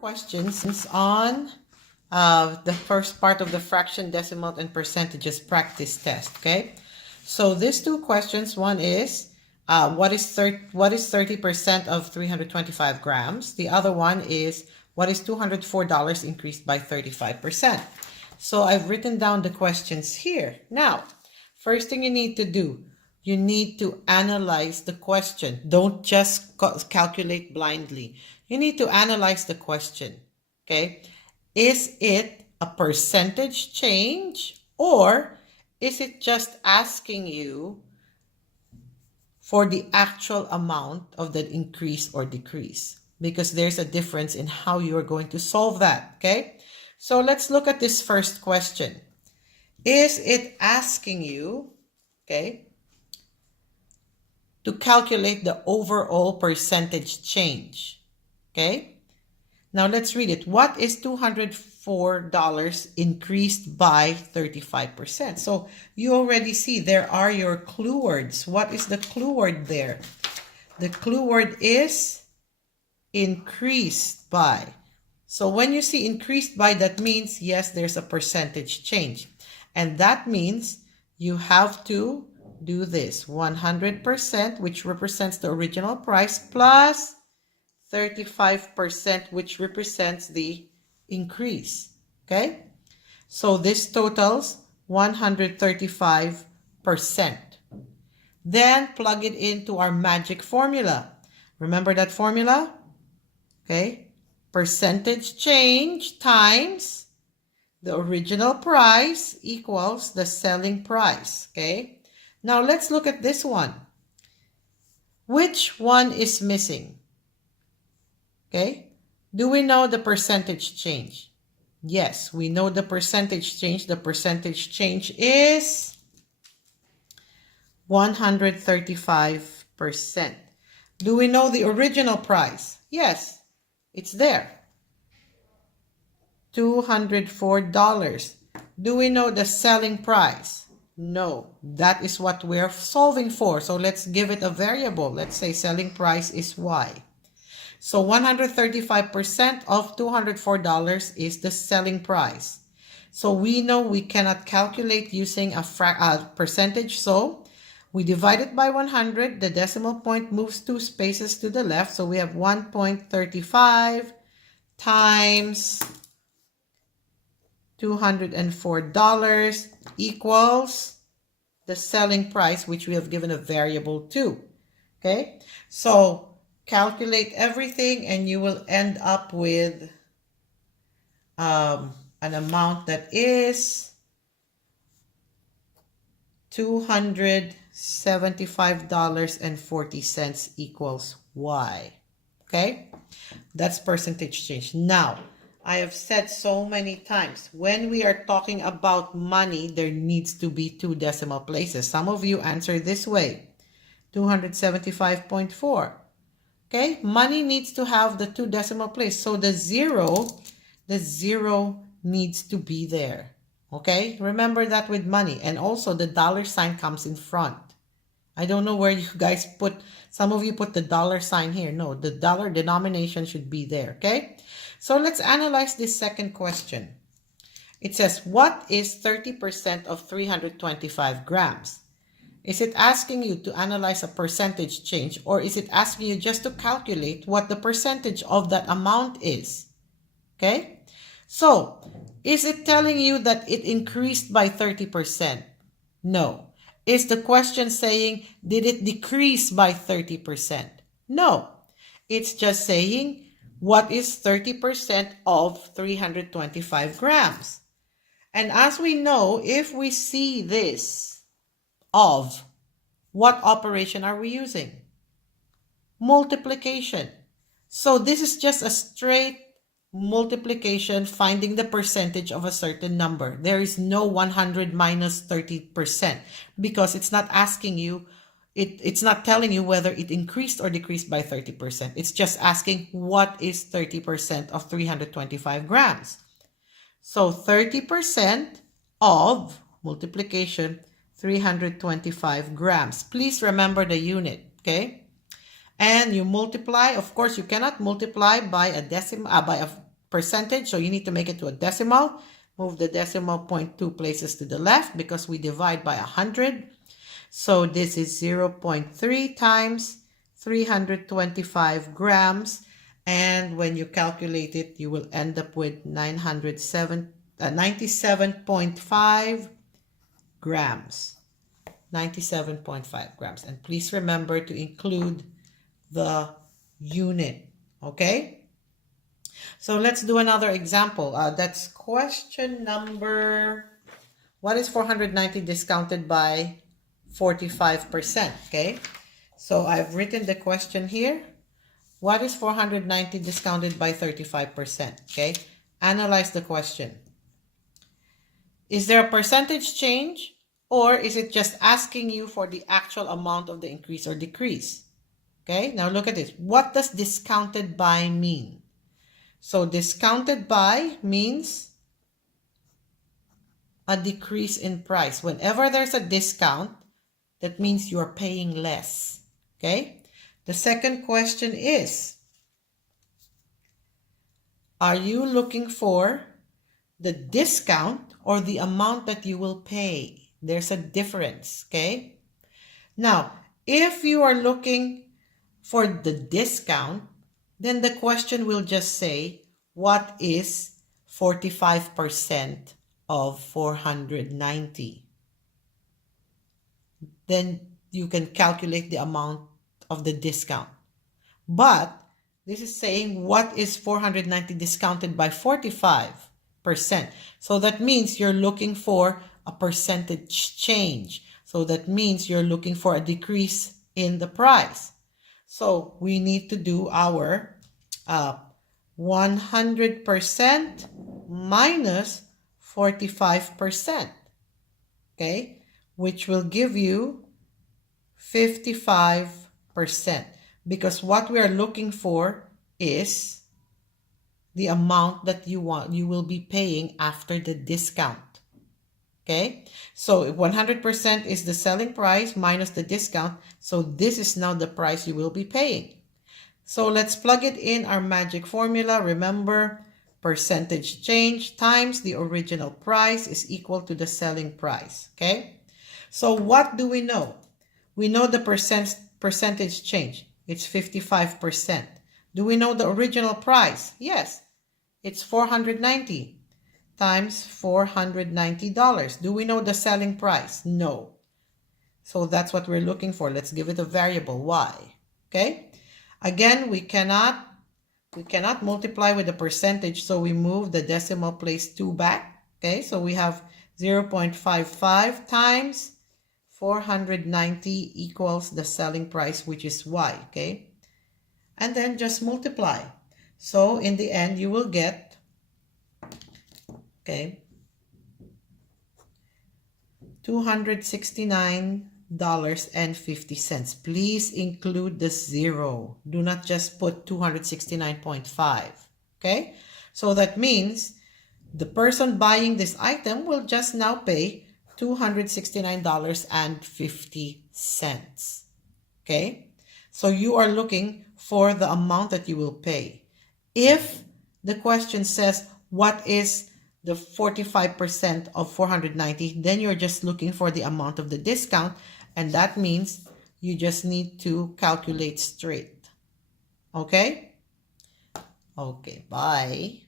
Questions on the first part of the fraction, decimal, and percentages practice test. Okay, so these two questions. One is what is 30% of 325 grams? The other one is what is $204 increased by 35%? So I've written down the questions here. Now, first thing you need to do, you need to analyze the question. Don't just calculate blindly. You need to analyze the question. Okay, is it a percentage change, or is it just asking you for the actual amount of the increase or decrease? Because there's a difference in how you're going to solve that. Okay, so let's look at this first question. Is it asking you, okay, to calculate the overall percentage change? Okay, now let's read it. What is $204 increased by 35%? So you already see there are your clue words. What is the clue word there? The clue word is increased by. So when you see increased by, that means, yes, there's a percentage change. And that means you have to do this. 100%, which represents the original price, plus 35%, which represents the increase. Okay? So this totals 135%. Then plug it into our magic formula. Remember that formula? Okay? Percentage change times the original price equals the selling price. Okay? Now let's look at this one. Which one is missing? Okay? Do we know the percentage change? Yes, we know the percentage change. The percentage change is 135%. Do we know the original price? Yes, it's there. $204. Do we know the selling price? No, that is what we're solving for. So let's give it a variable. Let's say selling price is Y. So 135% of $204 is the selling price. So we know we cannot calculate using a percentage. So we divide it by 100. The decimal point moves 2 spaces to the left. So we have 1.35 times $204 equals the selling price, which we have given a variable to. Okay, so calculate everything and you will end up with an amount that is $275.40 equals Y. Okay, that's percentage change. Now, I have said so many times, when we are talking about money, there needs to be 2 decimal places. Some of you answer this way, 275.4. Okay, money needs to have the 2 decimal place. So the zero needs to be there. Okay, remember that with money. And also the dollar sign comes in front. I don't know where you guys put, some of you put the dollar sign here. No, the dollar denomination should be there. Okay, so let's analyze this second question. It says, what is 30% of 325 grams? Is it asking you to analyze a percentage change, or is it asking you just to calculate what the percentage of that amount is? Okay, so is it telling you that it increased by 30%? No. Is the question saying, did it decrease by 30%? No. It's just saying, what is 30% of 325 grams? And as we know, if we see this of, what operation are we using? Multiplication. So this is just a straight multiplication, finding the percentage of a certain number. There is no 100 minus 30% because it's not asking you, it's not telling you whether it increased or decreased by 30%. It's just asking, what is 30% of 325 grams? So 30% of multiplication, 325 grams. Please remember the unit, okay? and you multiply. Of course, you cannot multiply by a by a percentage, so you need to make it to a decimal. Move the decimal point 2 places to the left because we divide by 100. So this is 0.3 times 325 grams. And when you calculate it, you will end up with 97.5 grams. 97.5 grams. And please remember to include the unit. Okay? So let's do another example. That's question number, what is 490 discounted by 45%? Okay? So I've written the question here. What is 490 discounted by 35%? Okay? Analyze the question. Is there a percentage change, or is it just asking you for the actual amount of the increase or decrease? Okay? Now look at this. What does discounted by mean? So discounted by means a decrease in price. Whenever there's a discount, that means you are paying less. Okay? The second question is, are you looking for the discount or the amount that you will pay? There's a difference. Okay? Now, if you are looking for the discount, then the question will just say, what is 45% of 490? Then you can calculate the amount of the discount. But this is saying, what is 490 discounted by 45%? So that means you're looking for a percentage change. So that means you're looking for a decrease in the price. So we need to do our 100% minus 45%, okay, which will give you 55%, because what we are looking for is the amount that you will be paying after the discount. Okay, so 100% is the selling price minus the discount. So this is now the price you will be paying. So let's plug it in our magic formula. Percentage change times the original price is equal to the selling price. Okay, so what do we know? We know the percentage change. It's 55%. Do we know the original price? Yes, it's 490 times $490. Do we know the selling price? No. So that's what we're looking for. Let's give it a variable, y. Okay? Again, we cannot multiply with the percentage, so we move the decimal place 2 back. Okay? So we have 0.55 times 490 equals the selling price, which is y. Okay? And then just multiply. So in the end, you will get, okay, $269.50. Please include the 0. Do not just put 269.5. Okay? So that means the person buying this item will just now pay $269.50. Okay? So you are looking for the amount that you will pay. If the question says, what is the 45% of 490, then you're just looking for the amount of the discount, and that means you just need to calculate straight. Okay? Okay, bye.